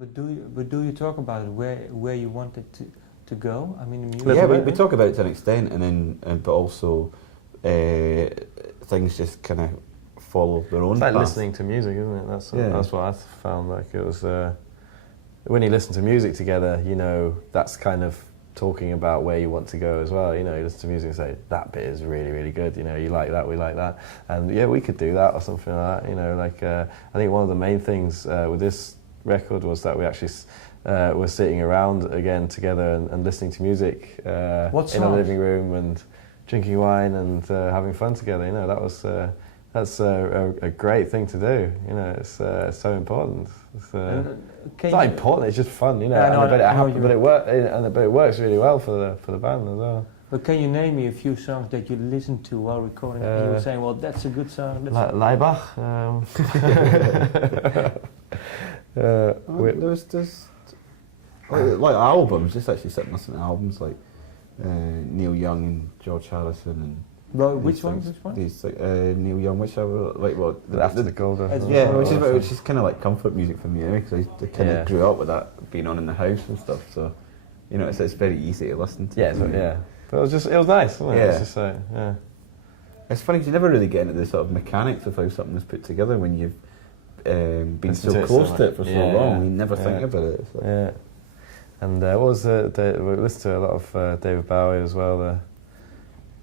But do you talk about it where you want it to go? I mean, the music. Yeah, we talk about it to an extent, but also things just kind of follow their own It's like path. listening to music, isn't it? That's what I found. Like it was when you listen to music together, you know, that's kind of talking about where you want to go as well. You know, you listen to music and say that bit is really, really good. You know, you like that, we like that, and yeah, we could do that or something like that. You know, like I think one of the main things with this record was that we actually were sitting around again together and listening to music in a living room and drinking wine and having fun together. You know, that's a great thing to do. You know, it's so important. It's not important. It's just fun. You know, but it works really well for the band as well. But can you name me a few songs that you listened to while recording? And you were saying, well, that's a good song. Laibach. There's like albums. Just actually sitting listening to albums like Neil Young and George Harrison and. Well, which one? These like Neil Young, whichever, like what After the Cold. Yeah, which is kind of like comfort music for me, because I kind of grew up with that being on in the house and stuff. So, you know, it's very easy to listen to. Yeah, but it was nice, wasn't it? Yeah. It was just yeah. It's funny because you never really get into the sort of mechanics of how something is put together when you've been so close to it for so long. You never think about it. So. Yeah, and we listened to a lot of David Bowie as well.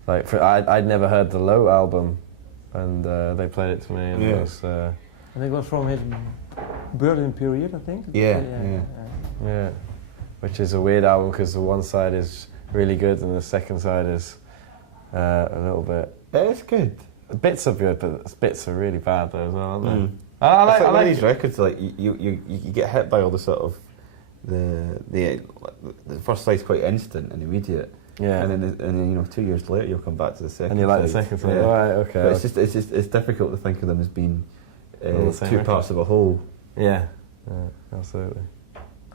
I'd never heard the Low album, and they played it to me, and it was. I think it was from his Berlin period, I think. Yeah. Which is a weird album because the one side is really good and the second side is a little bit. It's good. Bits are good, but bits are really bad though as well, aren't they? I like these records. Like you get hit by all the sort of the first side's quite instant and immediate. Yeah. And then you know 2 years later you'll come back to the second. And you like side. the second side. Yeah. Right, okay. But it's difficult to think of them as being two parts of a whole. Yeah. Absolutely.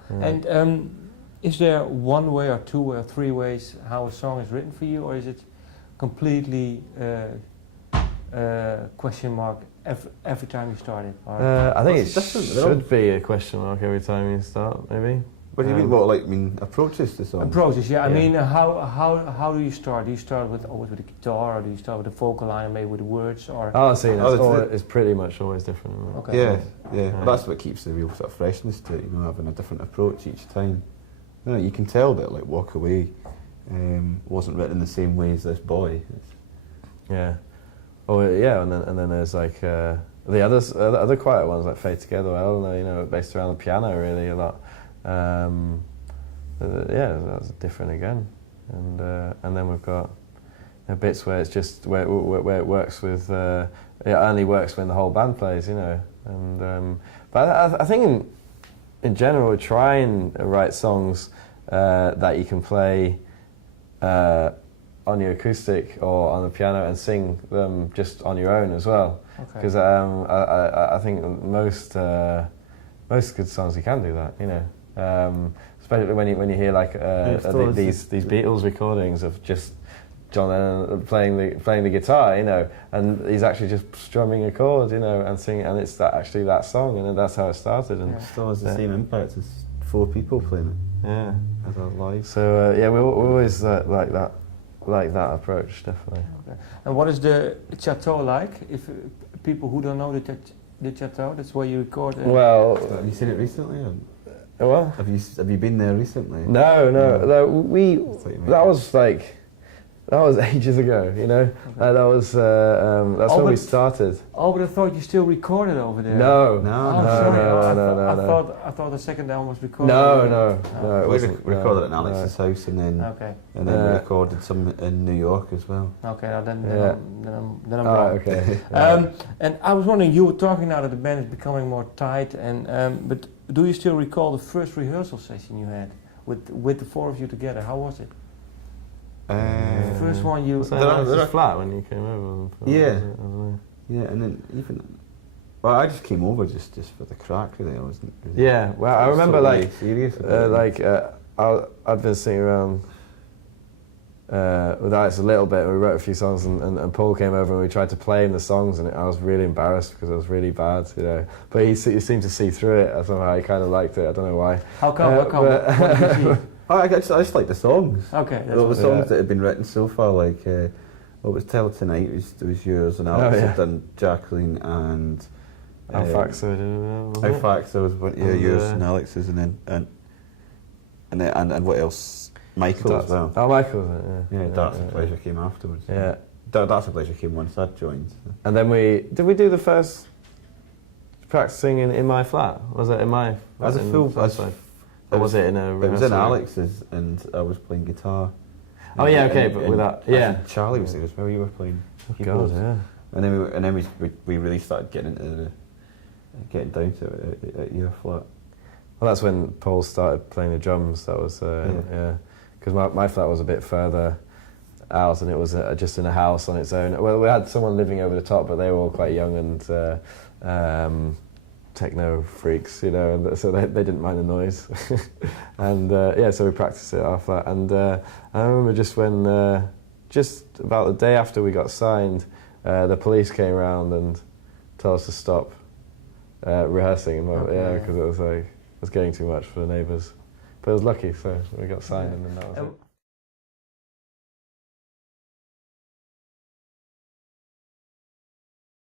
Yeah. And is there one way or two way or three ways how a song is written for you, or is it completely question mark every time you start it? I think it should be a question mark every time you start, maybe. What do you mean? What, like, approaches to songs? Approaches, yeah. I mean, how do you start? Do you start always with the guitar, or do you start with the vocal line, or maybe with the words, or? It's pretty much always different. Okay. Yeah. Well, that's what keeps the real sort of freshness to it. You know, having a different approach each time. You know, you can tell that like Walk Away wasn't written the same way as This Boy. Yeah. Oh yeah, and then there's like the other quiet ones like Fade Together. Well, you know, based around the piano really a lot. That's different again, and then we've got bits where it's just where it works with it only works when the whole band plays, you know. And but I think in general we try and write songs that you can play on your acoustic or on the piano and sing them just on your own as well. Because I think most good songs you can do that, you know. Especially when you hear like these Beatles recordings of just John Lennon playing the guitar, you know, and he's actually just strumming a chord, you know, and singing, and it's actually that song, and that's how it started. And it still has the same impact as 4 people playing it. Yeah, as a live. So we always like that approach, definitely. Okay. And what is the chateau like? If people who don't know the chateau, that's where you record. Well, have you seen it recently? What? Have you been there recently? No. That was ages ago, you know. That's when we started. Oh, but I thought you still recorded over there. No. I thought the second album was recorded. No. We recorded it in Alex's house, and then we recorded some in New York as well. Okay, then I'm wrong. Okay. And I was wondering, you were talking now that the band is becoming more tight, and but do you still recall the first rehearsal session you had with the 4 of you together? How was it? The first one you... They're flat when you came over. Yeah, and then even... Well, I just came over just for the crack, really. I wasn't really... Yeah, well, I remember serious I'd been sitting around with Alex a little bit. We wrote a few songs, and Paul came over and we tried to play him the songs, and I was really embarrassed because it was really bad, you know. But he seemed to see through it somehow. He kind of liked it. I don't know why. How come? What did you see? I just like the songs. Okay, that's the songs that had been written so far, like what was Tell Tonight was yours, and Alex had done Jacqueline and Alfaxo. Alfaxo was one, yours and Alex's, and what else? Michael as well. Oh, Michael, yeah. Darts and Pleasure came afterwards. Yeah. Darts and Pleasure came once I'd joined. So. And then did we do the first practicing in my flat? Was it in my? As a full. Or was it in a rehearsal? It was in Alex's, and I was playing guitar. Oh yeah, okay, but without Charlie was there as well. You were playing. Oh God, yeah. And then we really started getting down to it at your flat. Well, that's when Paul started playing the drums. That was because my flat was a bit further out, and it was just in a house on its own. Well, we had someone living over the top, but they were all quite young and techno freaks, you know, and so they didn't mind the noise. And so we practiced it at our flat. And I remember just when, just about the day after we got signed, the police came around and told us to stop rehearsing. Because it was getting too much for the neighbours. But it was lucky, so we got signed, and then that was it.